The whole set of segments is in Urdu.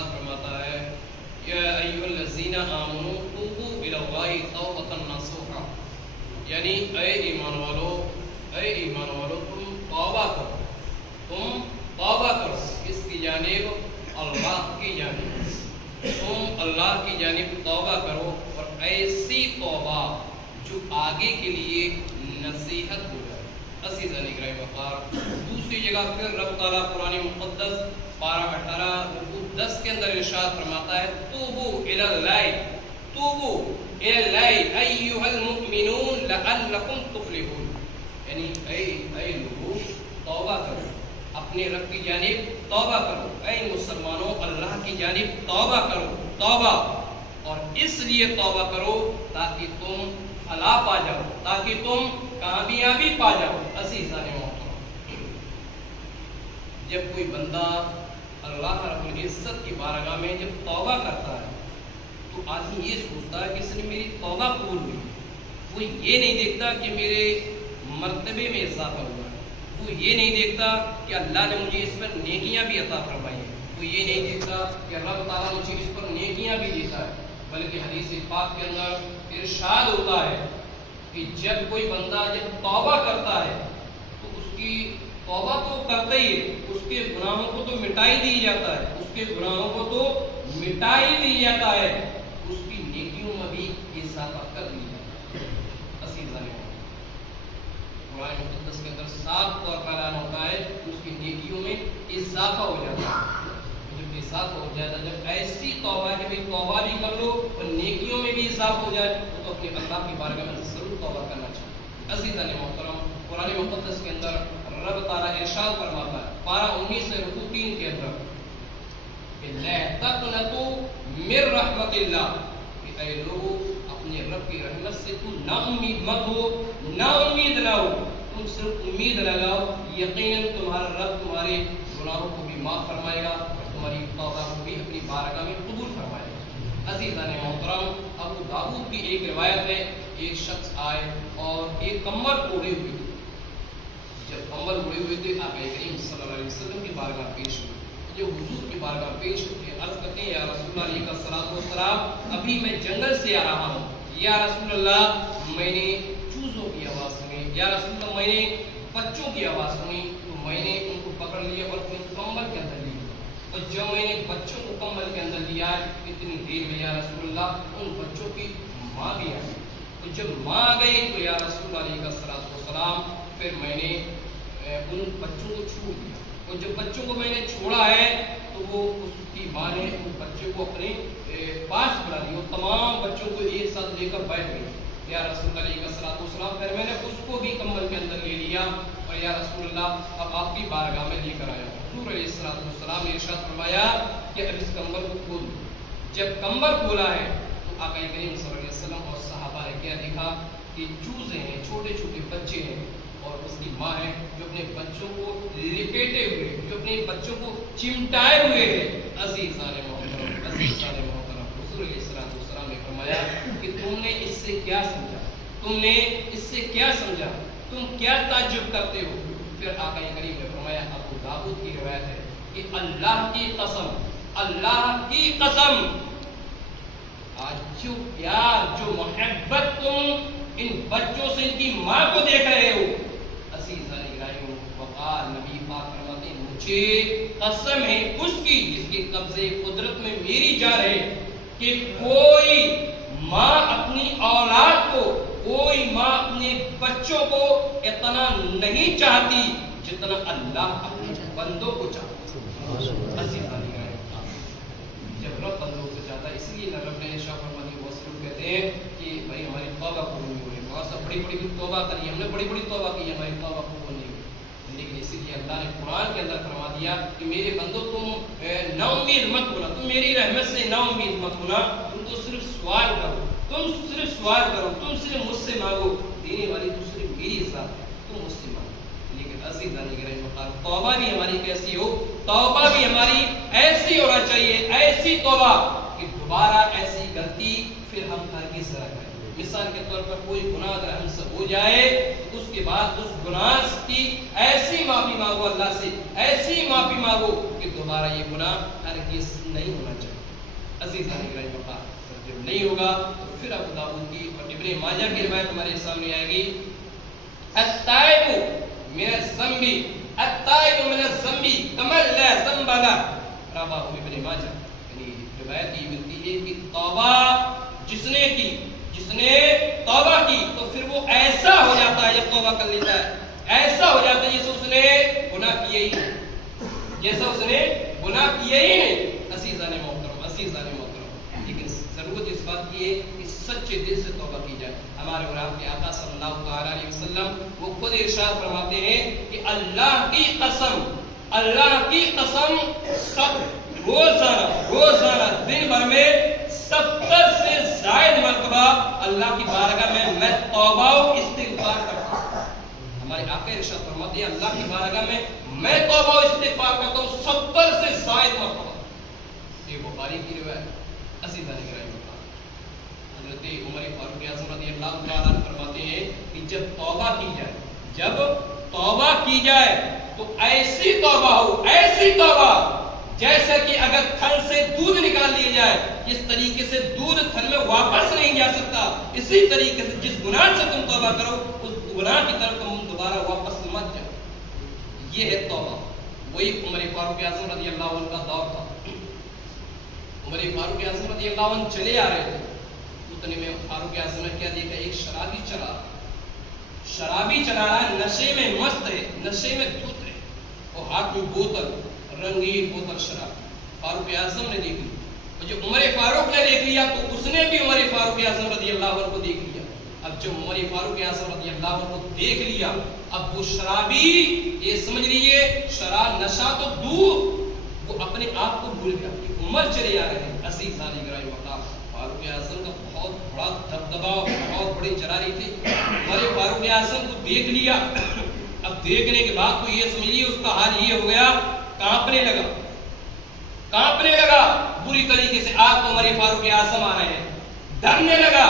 ارشاد فرماتا ہے یا ایھا الذین آمنوا توبوا الی اللہ توبۃ نصوحا، یعنی اے ایمان والو تم توبہ کرو، کس کی جانب؟ اللہ کی جانب، تم اللہ کی جانب توبہ کرو، اور ایسی توبہ جو آگے کے لیے نصیحت ہو جائے۔ عزیزان اکرام وقار، دوسری جگہ پھر رب تعالیٰ قرآن مقدس پارہ 18 رکوع 10 کے اندر ارشاد فرماتا ہے توبوا الی اللہ ایھا المؤمنون لعلکم تفلحون، یعنی اے لوگوں توبہ کرو، اپنے رب کی جانب توبہ کرو، اے مسلمانوں اللہ کی جانب توبہ کرو، توبہ، اور اس لیے توبہ کرو تاکہ تم فلاح پا جاؤ، تاکہ تم کامیابی پا جاؤ۔ عزیزان محترم، جب کوئی بندہ اللہ رب العزت کی بارگاہ میں جب توبہ کرتا ہے تو آدمی یہ سوچتا ہے کہ اس نے میری توبہ قبول ہوئی، وہ یہ نہیں دیکھتا کہ میرے مرتبے میں اضافہ ہوا ہے، وہ یہ نہیں دیکھتا کہ اللہ نے مجھے اس پر نیکیاں بھی عطا فرمائی ہیں، وہ یہ نہیں دیکھتا کہ رب تعالیٰ مجھے اس پر نیکیاں بھی دیتا ہے، بلکہ حدیث پاک کے اندر ارشاد ہوتا ہے کہ جب کوئی بندہ جب توبہ کرتا ہے تو اس کی توبہ تو کرتا ہی ہے، اس کے گناہوں کو تو مٹائی دی جاتا ہے، اس کے گناہوں کو تو مٹائی دی جاتا ہے، اس کی نیکیوں میں بھی اضافہ کر دیا جاتا ہے۔ عزیزان قرآن مقدس کے اندر صاف طور پر اعلان ہوتا ہے اس کی نیکیوں میں اضافہ ہو جاتا ہے۔ جب اضافہ ہو جائے، جب ایسی توبہ کہ بھائی توبہ بھی کر لو اور نیکیوں میں بھی اضافہ ہو جائے تو اپنے اللہ کی بارگاہ میں ضرور توبہ کرنا چاہیے۔ عزیزان محترم، قرآن مقدس کے اندر رب تعالیٰ ارشاد فرماتا ہے پارہ 19 رکوع 3 کے اندر کہ لا تقنطوا من رحمت اللہ، کہ اے لوگوں اپنے رب کی رحمت سے تم نا امید مت ہو، نا امید نہ ہو، تم صرف امید لگاؤ، یقیناً تمہارا رب تمہارے گناہوں کو بھی معاف فرمائے گا اور تمہاری توبہ کو بھی اپنی بارگاہ میں قبول فرمائے گا۔ عزیزان محترم، ابو داؤد کی ایک روایت ہے، ایک شخص آئے اور ایک کمبل اوڑھے ہوئے تھے، جب کمبل اوڑھے ہوئے تھے آقا کریم صلی اللہ علیہ وسلم کی بارگاہ پیش ہوئے، جو حضور کی بارگاہ پیش ہوئے عرض کرتے ہیں یا رسول اللہ علیہ السلام ابھی میں جنگل سے آ رہا ہوں، یا رسول اللہ میں نے چوزوں کی آواز سنی، یا رسول اللہ میں نے بچوں کی آواز سنی، تو میں نے ان کو پکڑ لیا اور کمبل کے اندر لیا، اور جب میں نے بچوں کو کمبل کے اندر لیا اتنی دیر میں یا رسول اللہ ان بچوں کی ماں بھی آئی، تو جب ماں آ گئی تو یا رسول اللہ علیہ السلام پھر میں نے ان بچوں کو چھوڑ دیا، اور جب بچوں کو میں نے چھوڑا ہے تو وہ اس کی ماں نے ان بچوں کو اپنے پاس بلا لیا، اور تمام بچوں کو ایک ساتھ لے کر بیٹھ گئی۔ یا رسول اللہ علیہ السلام پھر میں نے اس کو بھی کمبل کے اندر لے لیا اور یا رسول اللہ اب آپ کی بارگاہ میں لے کر آیا۔ حضور علیہ السلام نے ارشاد فرمایا کہ اب اس کمبل کو کھول دو۔ جب کمبل کھولا ہے تو آقا کریم صلی اللہ علیہ وسلم اور صحابہ نے کیا دیکھا کہ چوزے ہیں، چھوٹے چھوٹے بچے ہیں، اور اس کی ماں ہے جو اپنے بچوں کو لپیٹے ہوئے، جو اپنے بچوں کو چمٹائے ہوئے ہیں۔ عزیزان محترم، حضور علیہ السلام نے فرمایا کہ تم نے اس سے کیا سمجھا، تم نے اس سے کیا سمجھا، تم کیا تعجب کرتے ہو؟ پھر آقا کریم نے فرمایا، ابو داؤد کی روایت ہے کہ اللہ کی قسم آج جو پیار، جو محبت تم ان بچوں سے ان کی ماں کو دیکھ رہے ہو، عزیزان گرامیوں، وقال نبی پاک فرماتے ہیں مجھے قسم ہے اس کی جس کے قبضے قدرت میں میری جان ہے کہ کوئی ماں اپنی اولاد کو، کوئی ماں اپنے بچوں کو اتنا نہیں چاہتی جتنا اللہ اپنے بندوں کو چاہتا ہے۔ عزیزان گرامیوں، جب رب بندوں کو چاہتا ہے، اس لیے رب نے شاہ فرمانی وصول کہتے ہیں کہ بھائی ہماری توبہ قبول نہیں ہوئی، بہت سا بڑی بڑی توبہ کری، ہم نے بڑی بڑی توبہ کی، ہماری توبہ قبول نہیں ہوئی، لیکن اسی لیے اللہ نے قرآن کے اندر فرما دیا کہ میرے بندوں تم نا امید مت ہونا، تم میری رحمت سے نا امید مت ہونا، تم تو صرف سوال کرو، تم صرف مجھ سے مانگو، دینے والی تو صرف میری ذات ہے، تم مجھ سے مانگو۔ لیکن عزیزان گرامی، توبہ بھی ہماری کیسی ہو؟ توبہ بھی ہماری ایسی ہونا چاہیے، ایسی توبہ کہ دوبارہ ایسی غلطی پھر ہم ہرگز نہ کریں۔ مثال کے طور پر کوئی گناہ اگر ہم سے ہو جائے تو اس کے بعد اس گناہ کی ایسی معافی مانگو اللہ سے، ایسی معافی مانگو کہ دوبارہ یہ گناہ ہرگز نہیں ہونا چاہیے۔ عزیزان گرامی وقار، جب نہیں ہوگا تو پھر ابو داؤد کی اور ابن ماجہ کی روایت ہمارے سامنے آئے گی، التائب من الذنب، التائب من الذنب کمن لا ذنب لہ، رواہ ابن ماجہ۔ یعنی روایت یہ ملتی ہے کہ توبہ جس نے توبہ کی تو پھر وہ ایسا ہو جاتا ہے، جب توبہ کر لیتا ہے ایسا ہو جاتا ہے جیسے اس نے گناہ کیے ہی نہیں، جیسا اس نے گناہ کیے ہی نہیں۔ عزیزان محترم، لیکن ضرورت اس بات کی ہے کہ سچے دل سے توبہ کی جائے۔ ہمارے اور آپ کے آقا صلی اللہ علیہ وسلم وہ خود ارشاد فرماتے ہیں کہ اللہ کی قسم سب روزانہ دن بھر میں 70 سے زائد مرتبہ اللہ کی بارگاہ میں توبہ و استغفار کرتا ہوں۔ ہمارے آقا ارشاد فرماتے ہیں اللہ کی بارگاہ میں توبہ و استغفار کرتا ہوں 70 سے زائد مرتبہ۔ یہ بخاری کی روایت۔ عزیزان گرامی، حضرت عمر فاروق اعظم رضی اللہ تعالیٰ عنہ فرماتے ہیں کہ جب توبہ کی جائے تو ایسی توبہ جیسا کہ اگر تھن سے دودھ نکال لیا جائے، جس طریقے سے دودھ تھن میں واپس نہیں جا سکتا، اسی طریقے سے جس گناہ سے تم توبہ کرو اس گناہ کی طرف تم دوبارہ واپس مت جاؤ۔ یہ ہے توبہ۔ وہی عمر فاروق اعظم رضی اللہ عنہ کا دور تھا۔ عمر فاروق اعظم رضی اللہ عنہ چلے آ رہے تھے، اتنے میں فاروق اعظم نے کیا دیکھا، ایک شرابی چلا رہا ہے، نشے میں مست ہے، نشے میں دھت ہے، اور ہاتھ میں بوتل، رنگین بوتل شراب۔ فاروق اعظم نے دیکھ لی، اور جب عمر فاروق نے دیکھ لیا تو اس نے بھی عمر فاروق اعظم رضی اللہ عنہ کو دیکھ لیا۔ اب جب عمر فاروق اعظم رضی اللہ عنہ کو دیکھ لیا، اب وہ شرابی، یہ سمجھ لیجیے شراب نشہ تو دور، وہ اپنے آپ کو بھول گیا کہ عمر چلے آ رہے ہیں۔ عزیزان گرامی وقار، فاروق اعظم کا بہت بڑا دبدبا، بہت بڑی جراری تھی۔ عمر فاروق اعظم کو دیکھ لیا، اب دیکھنے کے بعد تو یہ سمجھیے اس کا حال یہ ہو گیا، کانپنے لگا بری طریقے سے۔ آپ کو عمر فاروق اعظم آ رہے ہیں، ڈرنے لگا،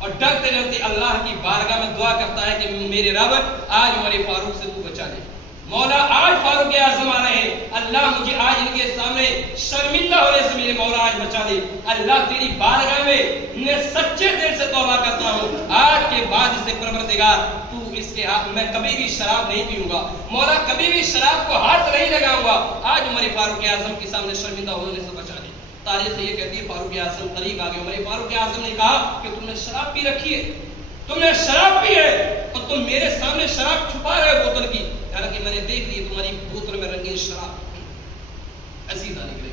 اور ڈرتے ڈرتے اللہ کی بارگاہ میں دعا کرتا ہے کہ میرے رب آج عمر فاروق سے تو بچا لے، مولا آج فاروق اعظم آ رہے ہیں، اللہ مجھے آج ان کے سامنے شرمندہ ہونے سے میرے مولا آج بچا لے۔ اللہ تیری بارگاہ میں سچے دل سے توبہ کرتا ہوں، آج کے بعد اسے پروردگار تو اس کے ہاتھ میں کبھی بھی شراب نہیں پیوں گا، مولا کبھی بھی شراب کو ہاتھ نہیں لگاؤں گا، آج عمر فاروق اعظم کے سامنے شرمندہ ہونے سے بچا لے۔ تاریخ یہ کہتی ہے فاروق اعظم قریب آ گئے، عمر فاروق اعظم نے کہا کہ تم نے شراب پی رکھی ہے، تم نے شراب پی ہے اور تم میرے سامنے شراب چھپا رہے ہو بوتل کی، حالانکہ میں نے دیکھ لی تمہاری بوتل میں رنگین شراب۔ عزیزان گرامی،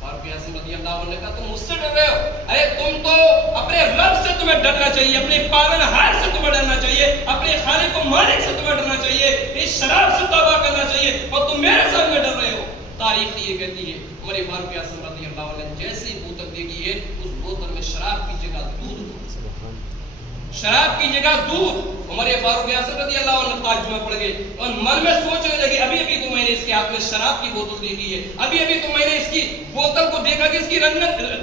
فاروق اعظم رضی اللہ عنہ نے کہا تم مجھ سے ڈر رہے ہو؟ ارے تم تو اپنے رب سے تمہیں ڈرنا چاہیے، اپنے پالنہار سے تمہیں ڈرنا چاہیے، اپنے خالق و مالک سے تمہیں ڈرنا چاہیے، اس شراب سے توبہ کرنا چاہیے، اور تم میرے سامنے ڈر رہے ہو۔ تاریخ یہ کہتی ہے عمر فاروق اعظم رضی اللہ عنہ نے جیسے ہی بوتل دیکھی ہے، اس بوتل میں شراب کی جگہ دودھ، عمر فاروق اعظم رضی اللہ عنہ تعجب میں پڑ گئے اور من میں سوچنے لگے ابھی تو میں نے اس کے ہاتھ میں شراب کی بوتل دیکھی ہے، ابھی تو میں نے اس کی بوتل کو دیکھا کہ اس کی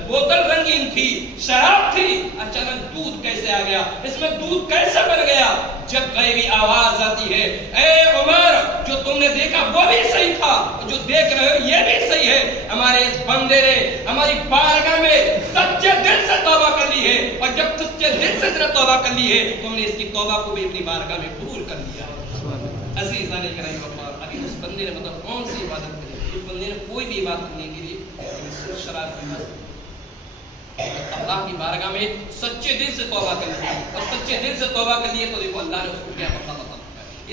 بوتل رنگین تھی، شراب تھی، اچانک دودھ کیسے آ گیا، اس میں دودھ کیسے بن گیا؟ جب غیبی آواز آتی ہے، اے عمر جو تم نے دیکھا وہ بھی صحیح تھا، جو دیکھ رہے ہو یہ بھی صحیح ہے، ہمارے اس بندے نے ہماری بارگاہ میں سچے دل سے توبہ کر لی ہے، اور جب سچے دل سے توبہ کر لی ہے تو ہم نے اس کی توبہ کو بھی اپنی بارگاہ میں قبول کر لیا۔ عزیزان گرامی وقار، ابھی اس بندے نے مطلب کون سی عبادت کی؟ اس بندے نے کوئی بھی عبادت نہیں کی، صرف شراب کی عبادت۔ اللہ کی بارگاہ میں سچے دل سے توبہ کر لی، اور سچے دل سے توبہ کر لیے تو دیکھو اللہ نے اس کو کیا بتا۔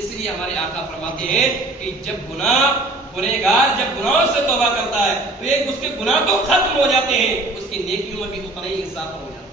اس لیے ہمارے آقا فرماتے ہیں کہ جب گنہگار جب گناہوں سے توبہ کرتا ہے تو ایک اس کے گناہ تو ختم ہو جاتے ہیں، اس کی نیکیوں میں بھی اتنا ہی اضافہ ہو جاتا ہے۔